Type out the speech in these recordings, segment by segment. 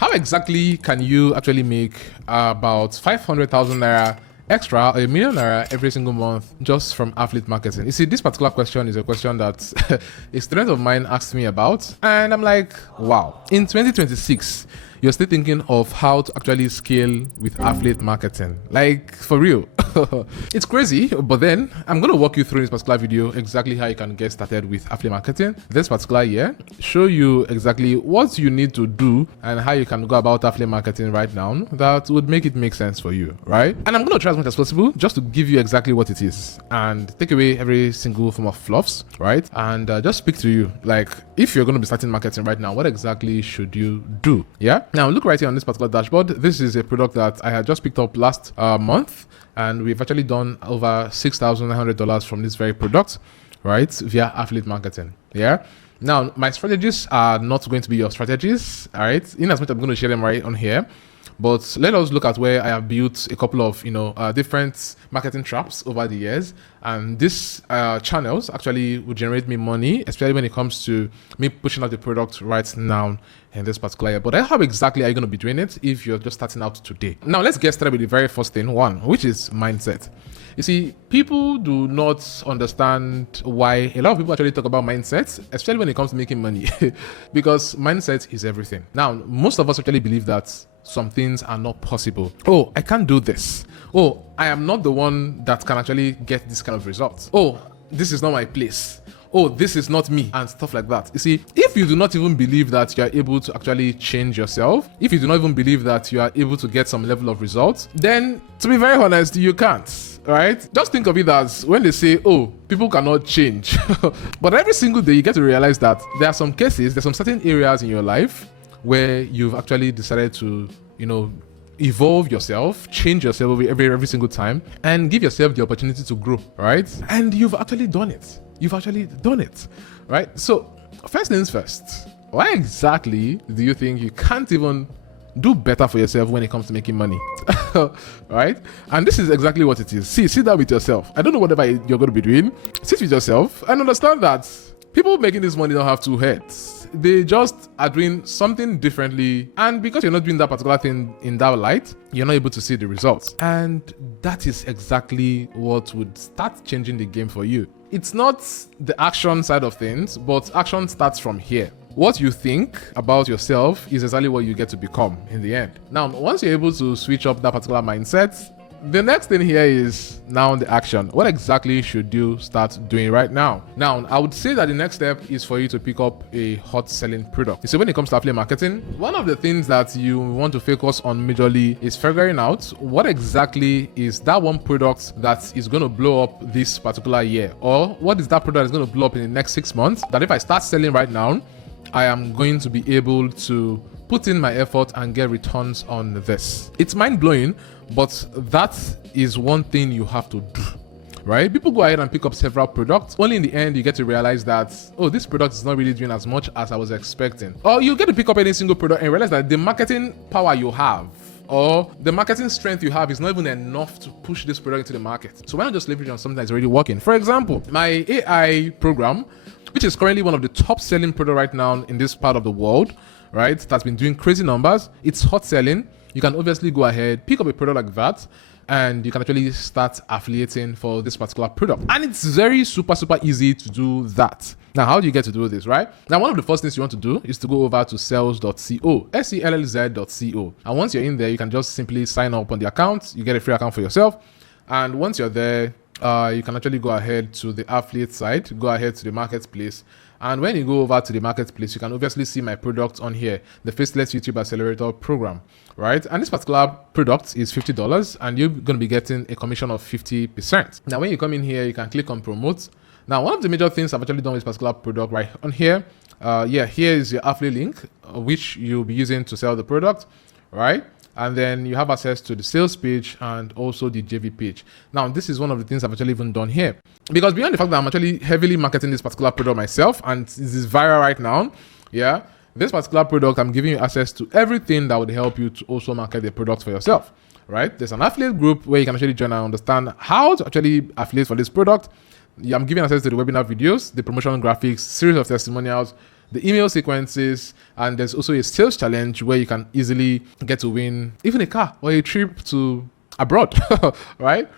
How exactly can you actually make about 500,000 naira extra or a million naira every single month just from affiliate marketing? You see, this particular question is a question that a student of mine asked me about, and I'm like, wow. In 2026, you're still thinking of how to actually scale with affiliate marketing. Like, for real. It's crazy, but then I'm going to walk you through this particular video exactly how you can get started with affiliate marketing this particular year, show you exactly what you need to do and how you can go about affiliate marketing right now that would make it make sense for you, right? And I'm going to try as much as possible just to give you exactly what it is and take away every single form of fluffs, right? And just speak to you. Like, if you're going to be starting marketing right now, what exactly should you do? Yeah. Now, look right here on this particular dashboard. This is a product that I had just picked up last month, and we've actually done over $6,900 from this very product, right, via affiliate marketing. Yeah. Now, my strategies are not going to be your strategies, all right, in as much I'm going to share them right on here. But let us look at where I have built a couple of, different marketing traps over the years. And these channels actually will generate me money, especially when it comes to me pushing out the product right now in this particular year. But how exactly are you going to be doing it if you're just starting out today? Now, let's get started with the very first thing, which is mindset. You see, people do not understand why a lot of people actually talk about mindset, especially when it comes to making money, because mindset is everything. Now, most of us actually believe that some things are not possible. Oh, I can't do this. Oh, I am not the one that can actually get this kind of results. Oh, this is not my place. Oh, this is not me, and stuff like that. You see, if you do not even believe that you are able to actually change yourself, if you do not even believe that you are able to get some level of results, then to be very honest, you can't, right? Just think of it as when they say, oh, people cannot change. But every single day you get to realize that there are some cases, there's some certain areas in your life where you've actually decided to, evolve yourself, change yourself every single time, and give yourself the opportunity to grow, right? And you've actually done it. Right? So, first things first, why exactly do you think you can't even do better for yourself when it comes to making money? Right? And this is exactly what it is. Sit down with yourself. I don't know whatever you're going to be doing. Sit with yourself and understand that people making this money don't have two heads. They just are doing something differently, and because you're not doing that particular thing in that light, you're not able to see the results. And that is exactly what would start changing the game for you. It's not the action side of things, but action starts from here. What you think about yourself is exactly what you get to become in the end. Now, once you're able to switch up that particular mindset, the next thing here is now the action. What exactly should you start doing right now? Now, I would say that the next step is for you to pick up a hot selling product. You see, when it comes to affiliate marketing, one of the things that you want to focus on majorly is figuring out what exactly is that one product that is going to blow up this particular year, or what is that product that's going to blow up in the next 6 months that if I start selling right now, I am going to be able to put in my effort and get returns on this. It's mind-blowing, but that is one thing you have to do, right? People go ahead and pick up several products. Only in the end, you get to realize that, oh, this product is not really doing as much as I was expecting. Or you get to pick up any single product and realize that the marketing power you have or the marketing strength you have is not even enough to push this product into the market. So why not just leverage on something that's already working? For example, my AI program, which is currently one of the top selling products right now in this part of the world, right? That's been doing crazy numbers. It's hot selling. You can obviously go ahead, pick up a product like that, and you can actually start affiliating for this particular product. And it's very super easy to do that. Now, how do you get to do this, right? Now, one of the first things you want to do is to go over to sales.co, SELLZ.co. And once you're in there, you can just simply sign up on the account. You get a free account for yourself. And once you're there, you can actually go ahead to the affiliate side, go ahead to the marketplace. And when you go over to the marketplace, you can obviously see my product on here, the Faceless YouTube Accelerator program, right? And this particular product is $50, and you're going to be getting a commission of 50%. Now, when you come in here, you can click on promote. Now, one of the major things I've actually done with this particular product right on here, here is your affiliate link, which you'll be using to sell the product, right? And then you have access to the sales page and also the JV page. Now, this is one of the things I've actually even done here. Because beyond the fact that I'm actually heavily marketing this particular product myself, and this is viral right now, yeah, this particular product, I'm giving you access to everything that would help you to also market the product for yourself, right? There's an affiliate group where you can actually join and understand how to actually affiliate for this product. I'm giving access to the webinar videos, the promotional graphics, series of testimonials, the email sequences, and there's also a sales challenge where you can easily get to win even a car or a trip to abroad, right?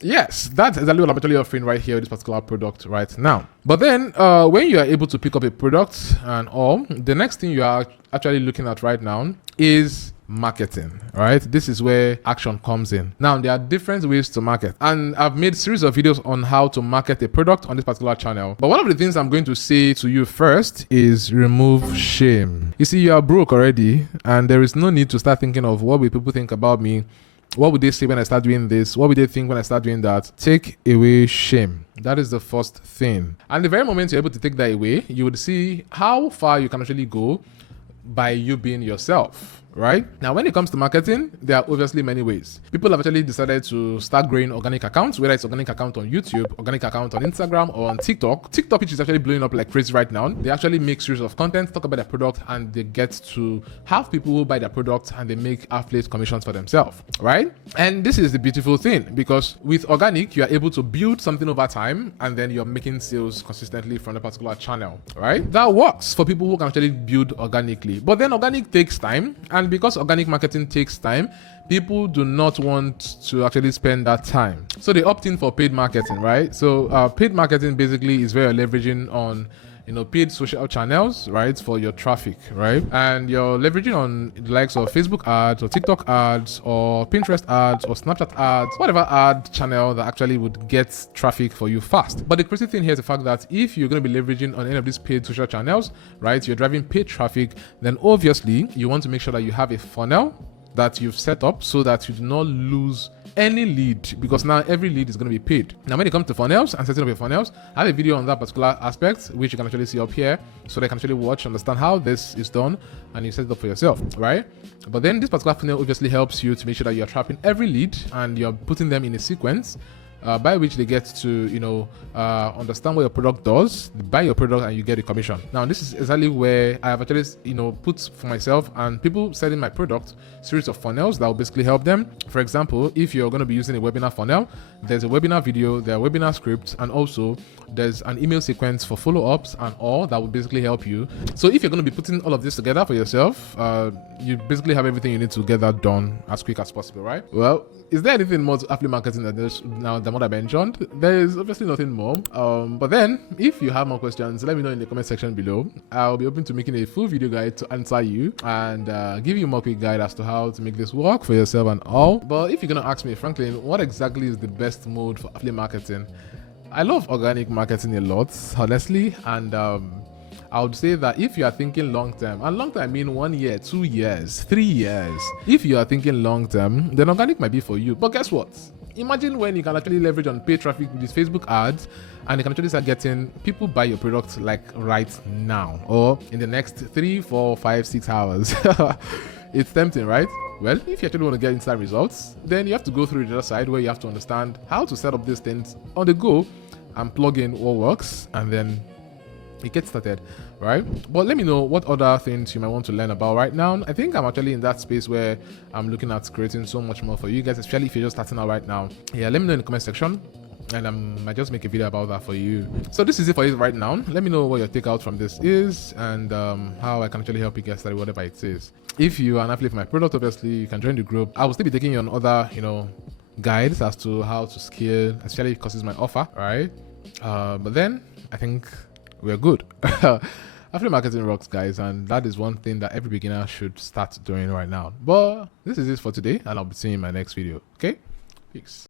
Yes, that's exactly what I'm actually offering right here with this particular product right now. But then when you are able to pick up a product and all, the next thing you are actually looking at right now is marketing, right? This is where action comes in. Now, there are different ways to market, and I've made a series of videos on how to market a product on this particular channel. But one of the things I'm going to say to you first is remove shame. You see, you are broke already, and there is no need to start thinking of what will people think about me. What would they say when I start doing this? What would they think when I start doing that? Take away shame. That is the first thing. And the very moment you're able to take that away, you would see how far you can actually go by you being yourself. Right? Now, when it comes to marketing, there are obviously many ways. People have actually decided to start growing organic accounts, whether it's organic account on YouTube, organic account on Instagram, or on TikTok. TikTok, which is actually blowing up like crazy right now. They actually make series of content, talk about their product, and they get to have people who buy their product and they make affiliate commissions for themselves, right? And this is the beautiful thing, because with organic, you are able to build something over time, and then you're making sales consistently from a particular channel, right? That works for people who can actually build organically. But then organic takes time, and because organic marketing takes time, people do not want to actually spend that time. So they opt in for paid marketing, right? So paid marketing basically is where you're leveraging on paid social channels, right, for your traffic, right? And you're leveraging on the likes of Facebook ads or TikTok ads or Pinterest ads or Snapchat ads, whatever ad channel that actually would get traffic for you fast. But the crazy thing here is the fact that if you're going to be leveraging on any of these paid social channels, right, you're driving paid traffic, then obviously you want to make sure that you have a funnel that you've set up so that you do not lose any lead, because now every lead is going to be paid. Now, when it comes to funnels and setting up your funnels, I have a video on that particular aspect, which you can actually see up here, so they can actually watch, understand how this is done, and you set it up for yourself, right? But then this particular funnel obviously helps you to make sure that you're trapping every lead and you're putting them in a sequence by which they get to understand what your product does, buy your product, and you get a commission. Now, this is exactly where I have actually put for myself and people selling my product series of funnels that will basically help them. For example, if you're going to be using a webinar funnel, there's a webinar video, there are webinar scripts, and also there's an email sequence for follow-ups and all that will basically help you. So if you're going to be putting all of this together for yourself, you basically have everything you need to get that done as quick as possible, right? Well, is there anything more to affiliate marketing than this now than what I mentioned? There is obviously nothing more. But then, if you have more questions, let me know in the comment section below. I'll be open to making a full video guide to answer you and give you a more quick guide as to how to make this work for yourself and all. But if you're going to ask me, Franklin, what exactly is the best mode for affiliate marketing? I love organic marketing a lot, honestly, and I would say that if you are thinking long term, and long term I mean 1 year, 2 years, 3 years, if you are thinking long term, then organic might be for you. But guess what? Imagine when you can actually leverage on paid traffic with these Facebook ads, and you can actually start getting people buy your product like right now or in the next 3, 4, 5, 6 hours. It's tempting, right? Well, if you actually want to get instant results, then you have to go through the other side where you have to understand how to set up these things on the go and plug in what works, and then it gets started, right? But let me know what other things you might want to learn about right now. I think I'm actually in that space where I'm looking at creating so much more for you guys, especially if you're just starting out right now. Yeah, let me know in the comment section, and I might just make a video about that for you. So this is it for you right now. Let me know what your takeout from this is, and how I can actually help you get started, whatever it is. If you are an affiliate for my product, obviously you can join the group. I will still be taking you on other guides as to how to scale, especially because it's my offer, right? But then I think we're good. Affiliate marketing rocks, guys, and that is one thing that every beginner should start doing right now. But this is it for today, and I'll be seeing you in my next video. Okay, peace.